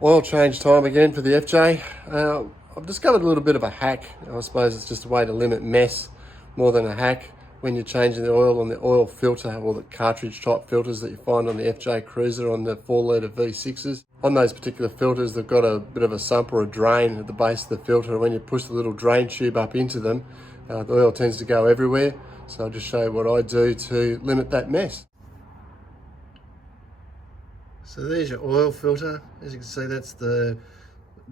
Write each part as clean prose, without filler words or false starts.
Oil change time again for the FJ. I've discovered a little bit of a hack. I suppose it's just a way to limit mess more than a hack when you're changing the oil on the oil filter or the cartridge type filters that you find on the FJ Cruiser on the 4-litre V6s. On those particular filters, they've got a bit of a sump or a drain at the base of the filter. When you push the little drain tube up into them, the oil tends to go everywhere. So I'll just show you what I do to limit that mess. So there's your oil filter. As you can see, that's the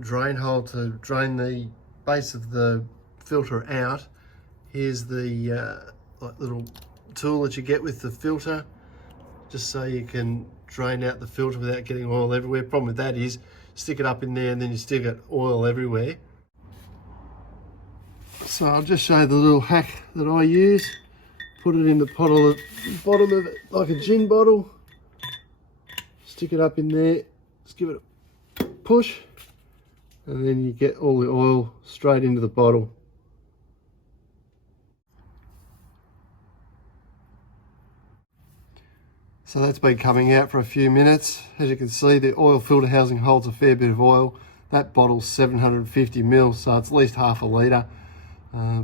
drain hole to drain the base of the filter out. Here's the like little tool that you get with the filter, just so you can drain out the filter without getting oil everywhere. Problem with that is, stick it up in there and then you still get oil everywhere. So I'll just show you the little hack that I use. Put it in the bottom of it like a gin bottle. Stick it up in there, just give it a push, and then you get all the oil straight into the bottle. So that's been coming out for a few minutes. As you can see, the oil filter housing holds a fair bit of oil. That bottle's 750 ml, so it's at least half a litre.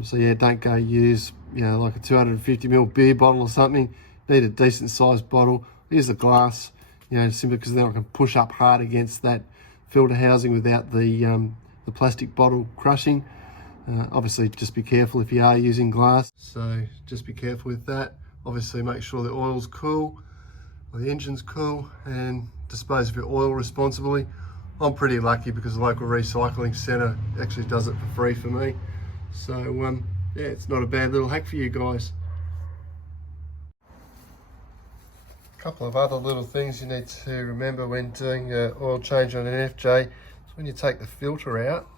So yeah, don't go use, like a 250 ml beer bottle or something. Need a decent sized bottle. Use the glass. Simply because then I can push up hard against that filter housing without the plastic bottle crushing. Obviously, just be careful if you are using glass. So just be careful with that. Obviously, make sure the oil's cool, or the engine's cool, and dispose of your oil responsibly. I'm pretty lucky because the local recycling centre actually does it for free for me. So yeah, it's not a bad little hack for you guys. Couple of other little things you need to remember when doing an oil change on an FJ. So when you take the filter out,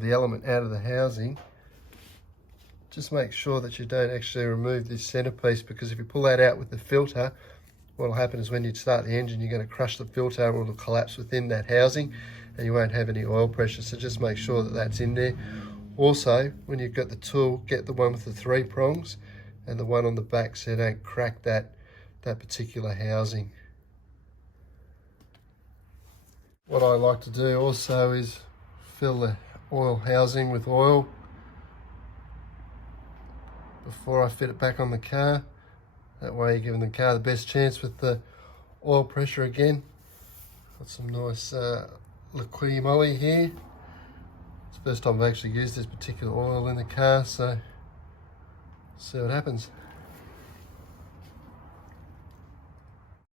the element out of the housing, just make sure that you don't actually remove this centerpiece, because if you pull that out with the filter, what will happen is when you start the engine, you're going to crush the filter or it'll collapse within that housing and you won't have any oil pressure. So just make sure that that's in there. Also, when you've got the tool, get the one with the 3 prongs and the one on the back so you don't crack that particular housing. What I like to do also is fill the oil housing with oil before I fit it back on the car. That way you're giving the car the best chance with the oil pressure again. Got some nice liquidy moly here. It's the first time I've actually used this particular oil in the car, so see what happens.